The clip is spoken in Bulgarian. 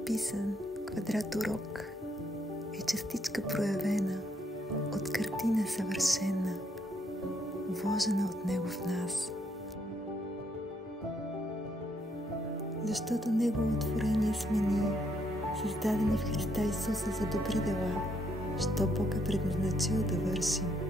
вписан квадрат урок е частичка проявена от картина съвършена, вложена от Него в нас. Защото Негово творение сме ние, създадени в Христа Исуса за добри дела, що Бог е предназначил да вършим.